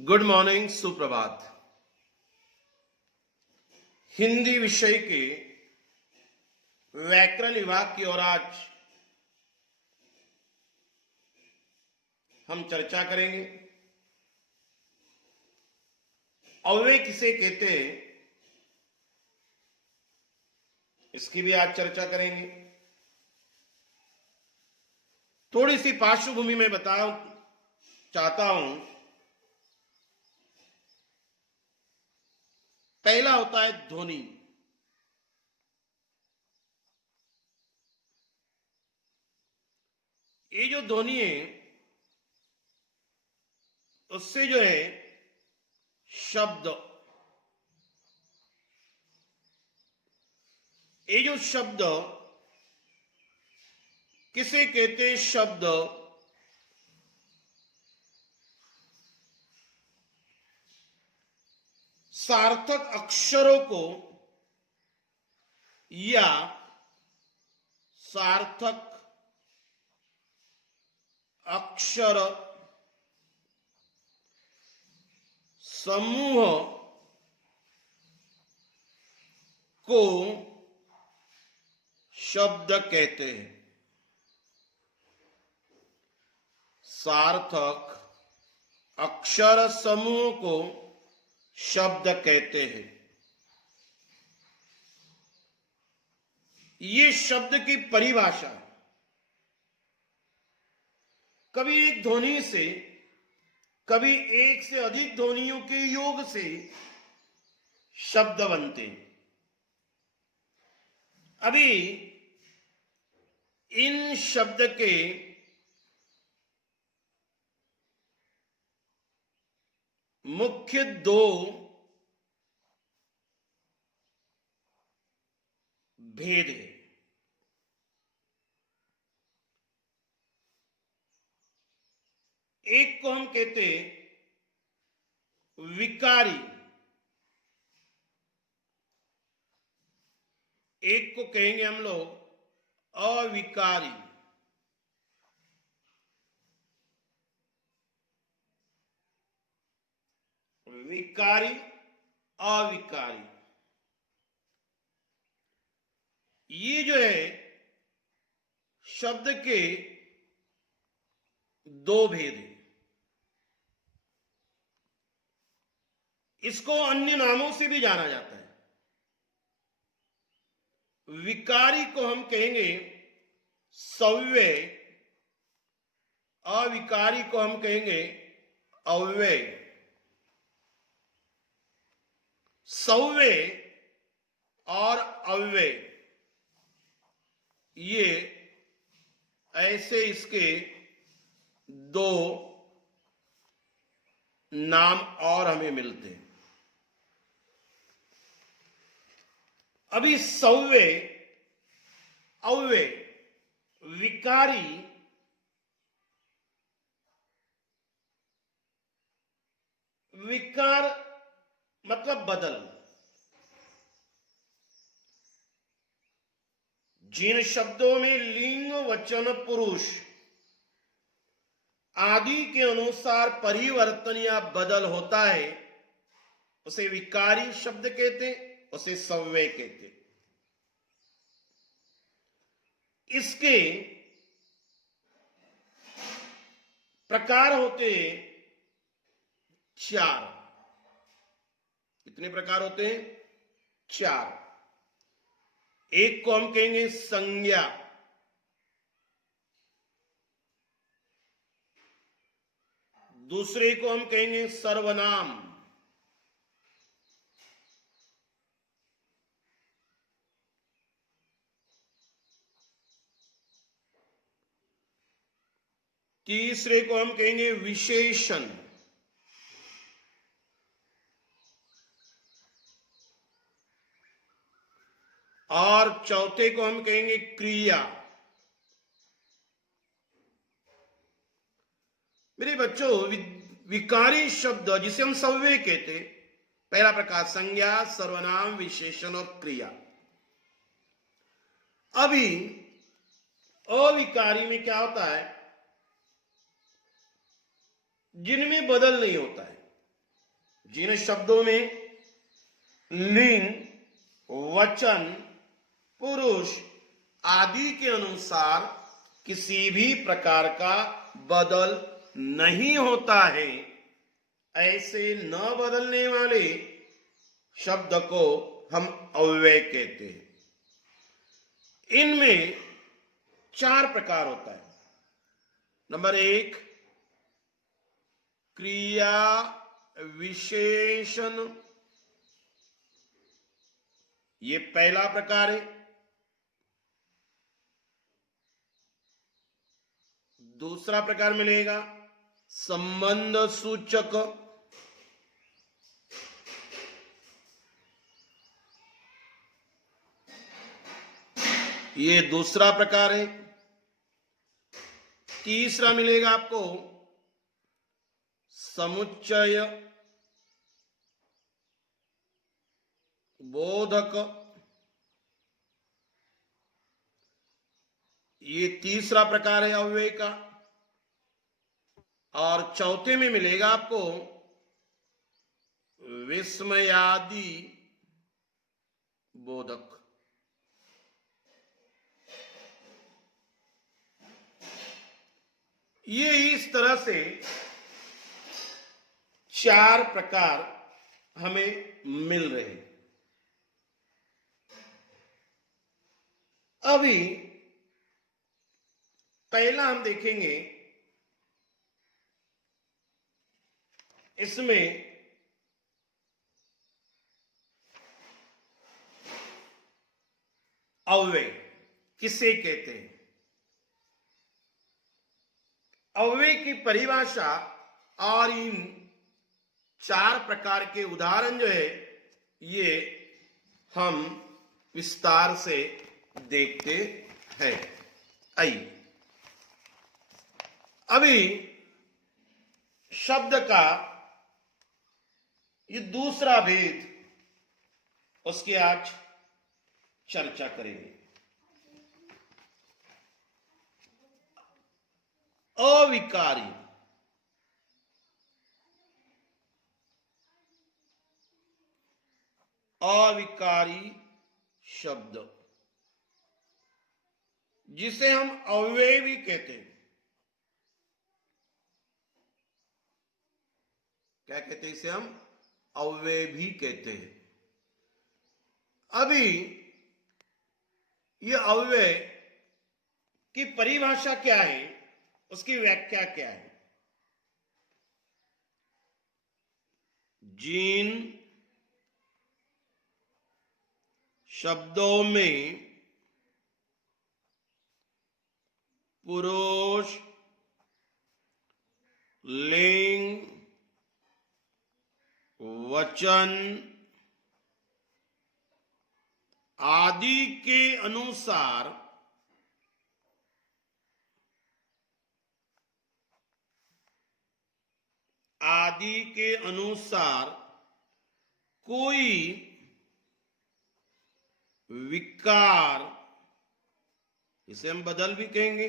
Good morning, सुप्रभात। हिंदी विषय के व्याकरण विभाग की ओर आज हम चर्चा करेंगे। अव्यय किसे कहते हैं, इसकी भी आज चर्चा करेंगे। थोड़ी सी पार्श्वभूमि में बताना चाहता हूं। पहला होता है ध्वनि। ये जो ध्वनि है उससे जो है शब्द, ये जो शब्द किसे कहते हैं, शब्द सार्थक अक्षरों को या सार्थक अक्षर समूह को शब्द कहते हैं। सार्थक अक्षर समूह को शब्द कहते हैं। ये शब्द की परिभाषा कभी एक ध्वनि से, कभी एक से अधिक ध्वनियों के योग से शब्द बनते हैं। अभी इन शब्द के मुख्य दो भेद है। एक को हम कहते विकारी, एक को कहेंगे हम लोग अविकारी। विकारी, अविकारी, ये जो है शब्द के दो भेद हैं। इसको अन्य नामों से भी जाना जाता है। विकारी को हम कहेंगे सव्यय, अविकारी को हम कहेंगे अव्यय। सव्यय और अव्यय ये ऐसे इसके दो नाम और हमें मिलते हैं। अभी सव्यय, अव्यय, विकारी, विकार मतलब बदल। जिन शब्दों में लिंग, वचन, पुरुष आदि के अनुसार परिवर्तन या बदल होता है उसे विकारी शब्द कहते, उसे सव्यय कहते। इसके प्रकार होते चार। कितने प्रकार होते हैं? चार। एक को हम कहेंगे संज्ञा, दूसरे को हम कहेंगे सर्वनाम, तीसरे को हम कहेंगे विशेषण, और चौथे को हम कहेंगे क्रिया। मेरे बच्चों, विकारी शब्द जिसे हम सव्यय कहते, पहला प्रकार संज्ञा, सर्वनाम, विशेषण और क्रिया। अभी अविकारी में क्या होता है? जिनमें बदल नहीं होता है। जिन शब्दों में लिंग, वचन, पुरुष आदि के अनुसार किसी भी प्रकार का बदल नहीं होता है, ऐसे न बदलने वाले शब्द को हम अव्यय कहते हैं। इनमें 4 प्रकार होता है। नंबर 1, क्रिया विशेषण, ये पहला प्रकार है। दूसरा प्रकार मिलेगा संबंध सूचक, ये दूसरा प्रकार है। तीसरा मिलेगा आपको समुच्चय बोधक, ये तीसरा प्रकार है अव्यय का। और चौथे में मिलेगा आपको विस्मयादि बोधक। ये इस तरह से 4 प्रकार हमें मिल रहे हैं। अभी पहला हम देखेंगे, इसमें अव्यय किसे कहते हैं। अव्यय की परिभाषा और इन 4 प्रकार के उदाहरण जो है, ये हम विस्तार से देखते हैं। आइए, अभी शब्द का ये दूसरा भेद, उसकी आज चर्चा करेंगे। अविकारी, अविकारी शब्द, जिसे हम अव्यय भी कहते हैं। क्या कहते हैं इसे? हम अव्यय भी कहते हैं। अभी ये अव्यय की परिभाषा क्या है, उसकी व्याख्या क्या है? जिन शब्दों में पुरुष, लिंग, वचन आदि के अनुसार कोई विकार, इसे हम बदल भी कहेंगे,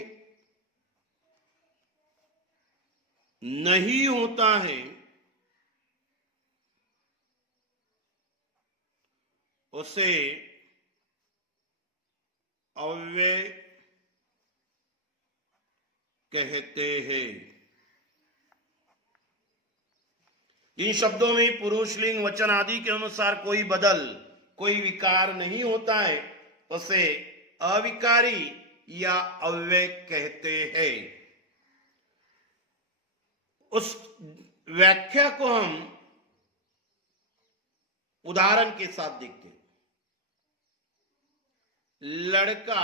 नहीं होता है, उसे अव्यय कहते हैं। इन शब्दों में पुरुष, लिंग, वचन आदि के अनुसार कोई बदल, कोई विकार नहीं होता है, उसे अविकारी या अव्यय कहते हैं। उस व्याख्या को हम उदाहरण के साथ देखते हैं। लड़का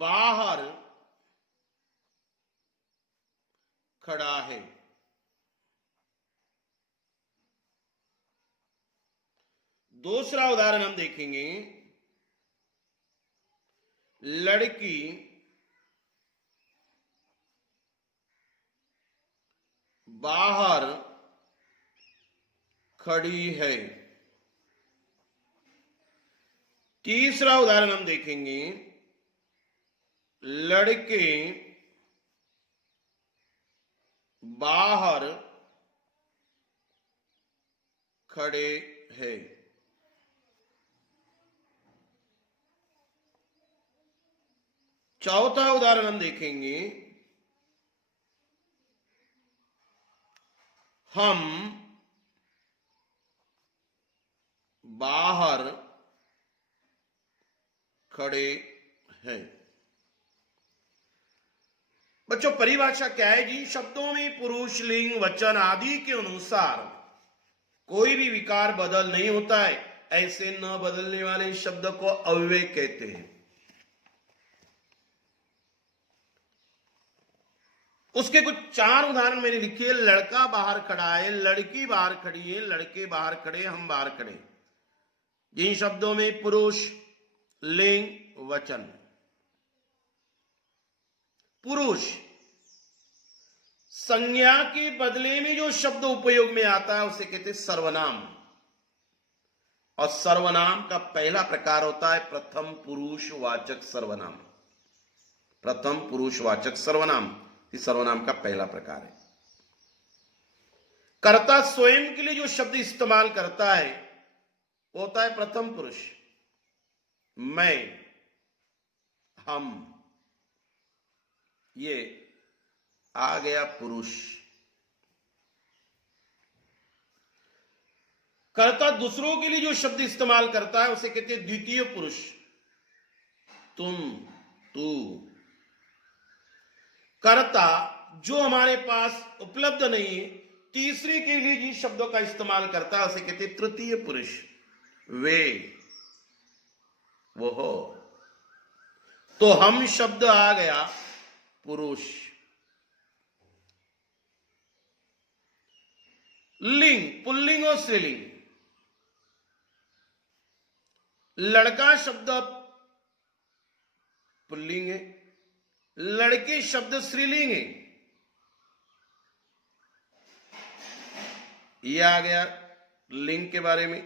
बाहर खड़ा है। दूसरा उदाहरण हम देखेंगे, लड़की बाहर खड़ी है। तीसरा उदाहरण हम देखेंगे, लड़के बाहर खड़े हैं। चौथा उदाहरण हम देखेंगे, हम बाहर खड़े हैं। बच्चों परिभाषा क्या है जी? शब्दों में पुरुष लिंग वचन आदि के अनुसार कोई भी विकार बदल नहीं होता है, ऐसे न बदलने वाले शब्द को अव्यय कहते हैं। उसके कुछ 4 उदाहरण मैंने लिखे। लड़का बाहर खड़ा है, लड़की बाहर खड़ी है, लड़के बाहर खड़े, हम बाहर खड़े। जिन शब्दों में पुरुष लिंग वचन, पुरुष संज्ञा के बदले में जो शब्द उपयोग में आता है उसे कहते हैं सर्वनाम। और सर्वनाम का पहला प्रकार होता है प्रथम पुरुषवाचक सर्वनाम। प्रथम पुरुषवाचक सर्वनाम इस सर्वनाम का पहला प्रकार है। कर्ता स्वयं के लिए जो शब्द इस्तेमाल करता है वो होता है प्रथम पुरुष। मैं, हम, ये आ गया पुरुष। कर्ता दूसरों के लिए जो शब्द इस्तेमाल करता है उसे कहते हैं द्वितीय पुरुष। तुम, तू। कर्ता जो हमारे पास उपलब्ध नहीं है, तीसरे के लिए जिन शब्दों का इस्तेमाल करता है उसे कहते हैं तृतीय पुरुष। वे, वो हो। तो हम शब्द आ गया पुरुष। लिंग, पुल्लिंग और स्त्रीलिंग। लड़का शब्द पुल्लिंग है, लड़के शब्द स्त्रीलिंग है। यह आ गया लिंग के बारे में।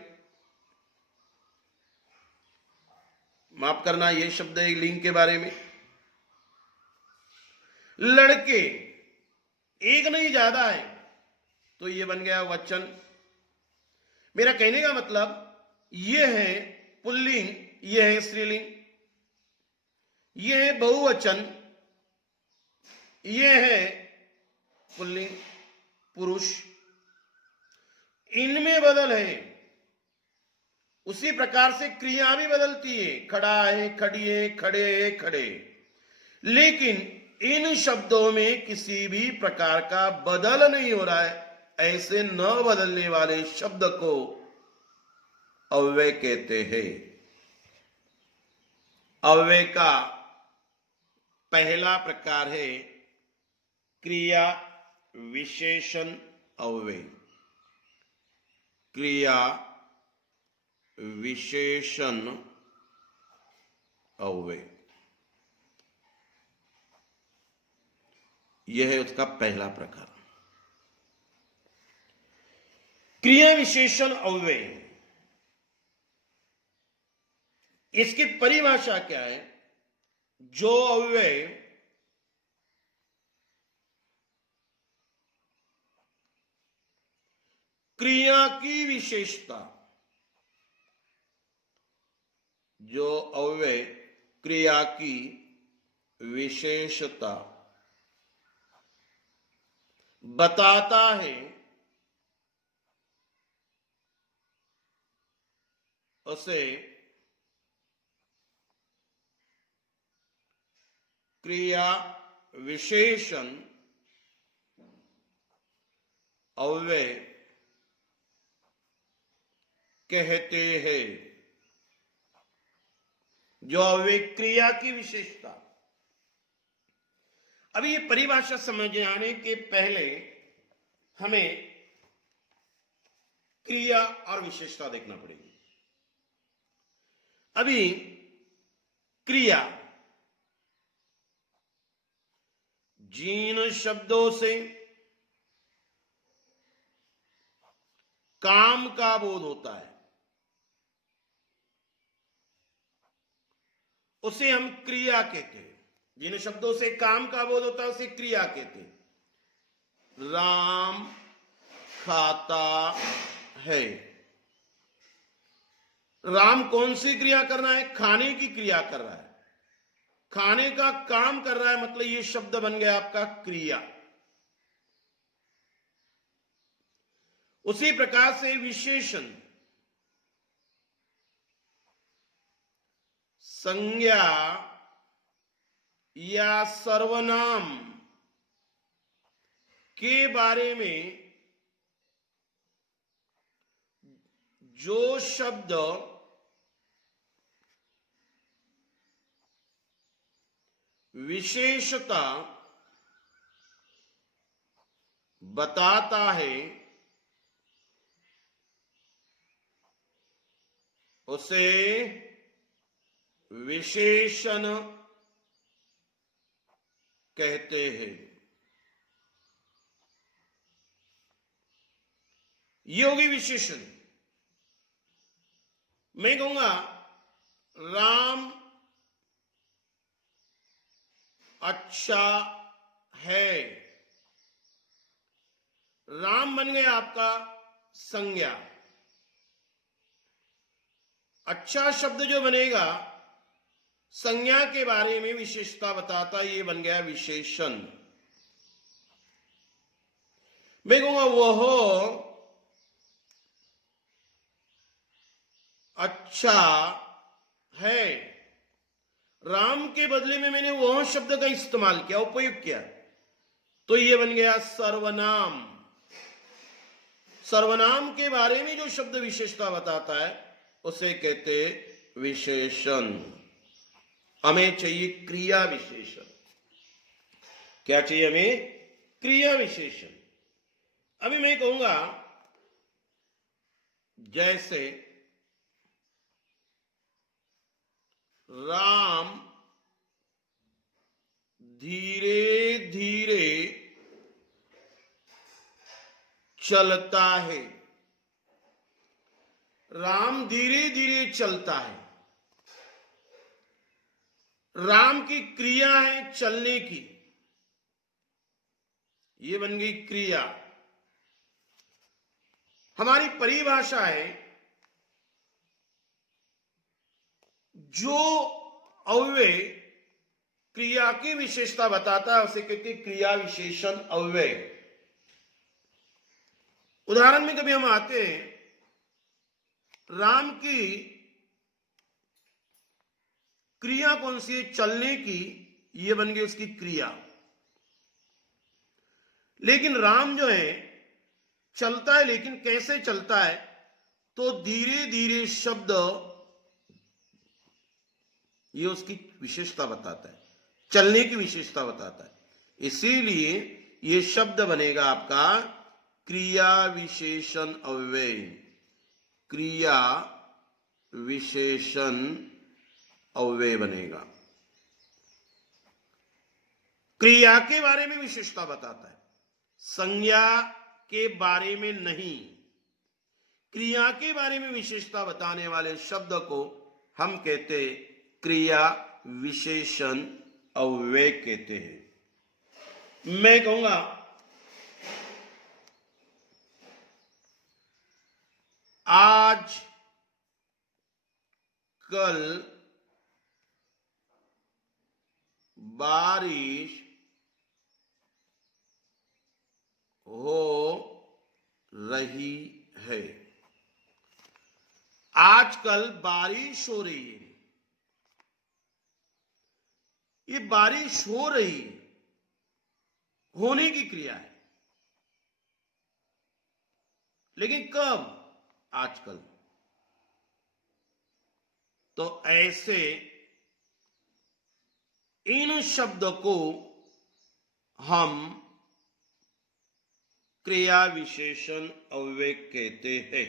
माफ करना, यह शब्द है लिंग के बारे में। लड़के एक नहीं ज्यादा है तो यह बन गया वचन। मेरा कहने का मतलब यह है पुल्लिंग, यह है स्त्रीलिंग, यह है बहुवचन, यह है पुल्लिंग पुरुष। इनमें बदल है। उसी प्रकार से क्रिया भी बदलती है। खड़ा है, खड़ी है, खड़े है, खड़े। लेकिन इन शब्दों में किसी भी प्रकार का बदल नहीं हो रहा है। ऐसे न बदलने वाले शब्द को अव्यय कहते हैं। अव्यय का पहला प्रकार है क्रिया विशेषण अव्यय। क्रिया विशेषण अव्यय, यह है उसका पहला प्रकार। क्रिया विशेषण अव्यय, इसकी परिभाषा क्या है? जो अव्यय क्रिया की विशेषता, जो अव्यय क्रिया की विशेषता बताता है उसे क्रिया विशेषण अव्यय कहते हैं। जो अव्यय क्रिया की विशेषता। अभी ये परिभाषा समझ आने के पहले हमें क्रिया और विशेषता देखना पड़ेगी। अभी क्रिया जिन शब्दों से काम का बोध होता है उसे हम क्रिया कहते हैं। जिन शब्दों से काम का बोध होता है उसे क्रिया कहते हैं। राम खाता है। राम कौन सी क्रिया कर रहा है? खाने की क्रिया कर रहा है, खाने का काम कर रहा है, मतलब ये शब्द बन गया आपका क्रिया। उसी प्रकार से विशेषण, संज्ञा या सर्वनाम के बारे में जो शब्द विशेषता बताता है उसे विशेषण कहते हैं। ये होगी विशेषण। मैं कहूंगा राम अच्छा है। राम बन गया आपका संज्ञा। अच्छा शब्द जो बनेगा संज्ञा के बारे में विशेषता बताता, ये बन गया विशेषण। मैं कहूंगा वह अच्छा है। राम के बदले में मैंने वह शब्द का इस्तेमाल किया, उपयोग किया, तो यह बन गया सर्वनाम। सर्वनाम के बारे में जो शब्द विशेषता बताता है उसे कहते विशेषण। हमें चाहिए क्रिया विशेषण। क्या चाहिए हमें? क्रिया विशेषण। अभी मैं कहूंगा जैसे राम धीरे धीरे चलता है। राम धीरे धीरे चलता है। राम की क्रिया है चलने की, ये बन गई क्रिया। हमारी परिभाषा है जो अव्यय क्रिया की विशेषता बताता है उसे कहते क्रिया विशेषण अव्यय। उदाहरण में कभी हम आते हैं, राम की क्रिया कौन सी है? चलने की, ये बन गई उसकी क्रिया। लेकिन राम जो है चलता है, लेकिन कैसे चलता है? तो धीरे धीरे शब्द ये उसकी विशेषता बताता है, चलने की विशेषता बताता है। इसीलिए ये शब्द बनेगा आपका क्रिया विशेषण अव्यय। क्रिया विशेषण अव्यय बनेगा। क्रिया के बारे में विशेषता बताता है, संज्ञा के बारे में नहीं। क्रिया के बारे में विशेषता बताने वाले शब्द को हम कहते क्रिया विशेषण अव्यय कहते हैं। मैं कहूंगा आज कल बारिश हो रही है। आजकल बारिश हो रही है। ये बारिश हो रही है, होने की क्रिया है, लेकिन कब? आजकल। तो ऐसे इन शब्द को हम क्रिया विशेषण अव्यय कहते हैं।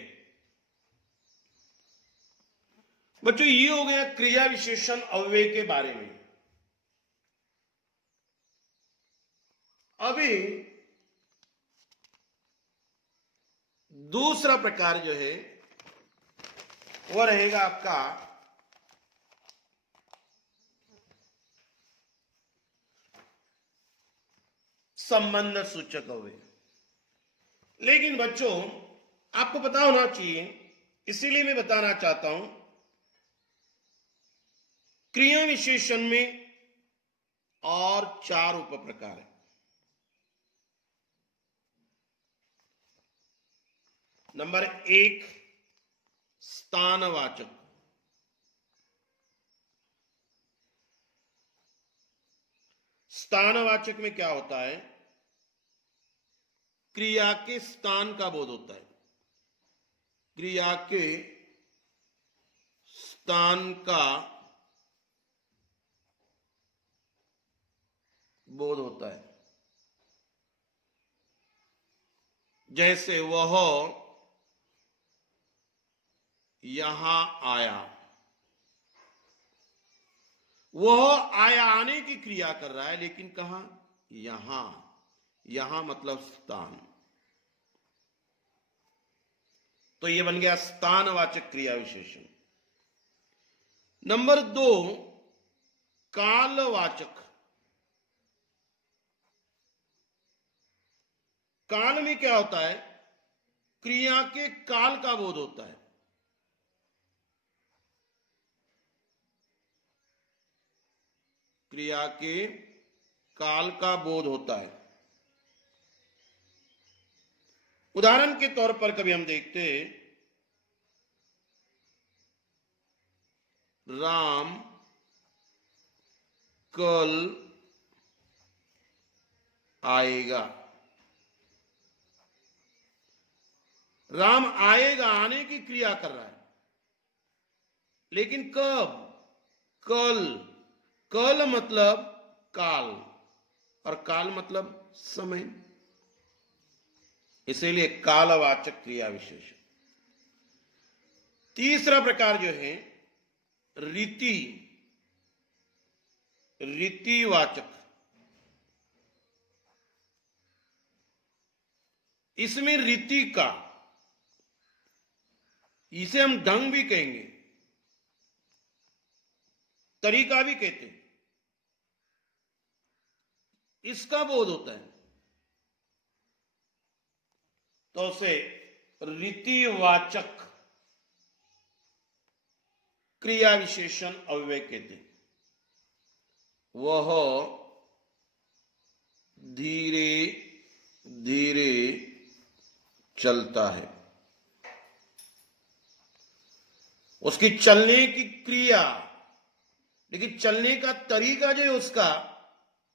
बच्चों ये हो गया क्रिया विशेषण अव्यय के बारे में। अभी दूसरा प्रकार जो है वो रहेगा आपका संबंध सूचक अव्यय। लेकिन बच्चों आपको पता होना चाहिए, इसीलिए मैं बताना चाहता हूं, क्रिया विशेषण में और 4 उप प्रकार है। नंबर 1 स्थानवाचक। स्थानवाचक में क्या होता है? क्रिया के स्थान का बोध होता है। क्रिया के स्थान का बोध होता है। जैसे वह यहां आया, वह आया आने की क्रिया कर रहा है, लेकिन कहां? यहां। यहां मतलब स्थान। तो यह बन गया स्थानवाचक क्रिया विशेषण। नंबर 2 कालवाचक। काल में क्या होता है? क्रिया के काल का बोध होता है। क्रिया के काल का बोध होता है। उदाहरण के तौर पर कभी हम देखते हैं, राम कल आएगा। राम आएगा, आने की क्रिया कर रहा है, लेकिन कब? कल। कल मतलब काल, और काल मतलब समय, इसीलिए कालवाचक क्रिया विशेषण। तीसरा प्रकार जो है रीति, रीतिवाचक। इसमें रीति का, इसे हम ढंग भी कहेंगे, तरीका भी कहते हैं, इसका बोध होता है, तो उसे रीतिवाचक क्रिया विशेषण अव्यय कहते हैं। वह धीरे धीरे चलता है। उसकी चलने की क्रिया, लेकिन चलने का तरीका जो है उसका,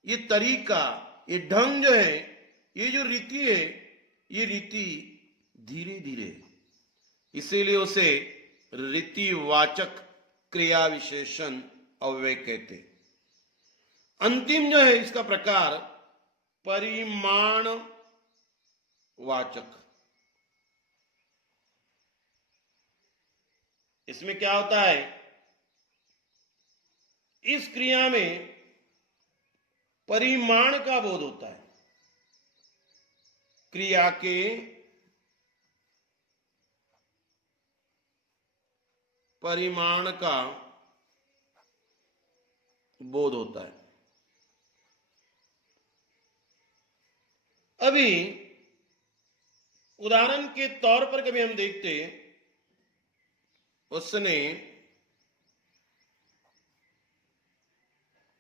ये तरीका, ये ढंग जो है, ये जो रीति है, ये रीति धीरे धीरे, इसीलिए उसे रीतिवाचक क्रिया विशेषण अव्यय कहते। अंतिम जो है इसका प्रकार परिमाण वाचक। इसमें क्या होता है? इस क्रिया में परिमाण का बोध होता है। क्रिया के परिमाण का बोध होता है। अभी उदाहरण के तौर पर कभी हम देखते, उसने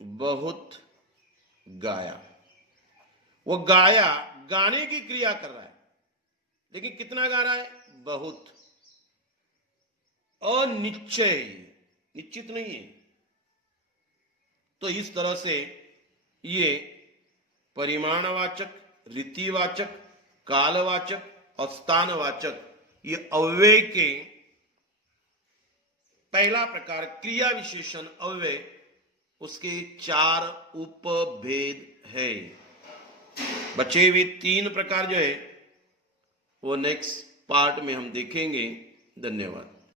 बहुत गाया। वो गाया, गाने की क्रिया कर रहा है, लेकिन कितना गा रहा है? बहुत। अनिश्चय, निश्चित नहीं है। तो इस तरह से ये परिमाणवाचक, रीतिवाचक, कालवाचक और स्थानवाचक, ये अव्यय के पहला प्रकार क्रिया विशेषण अव्यय, उसके 4 उपभेद है। बचे हुए 3 प्रकार जो है वो नेक्स्ट पार्ट में हम देखेंगे। धन्यवाद।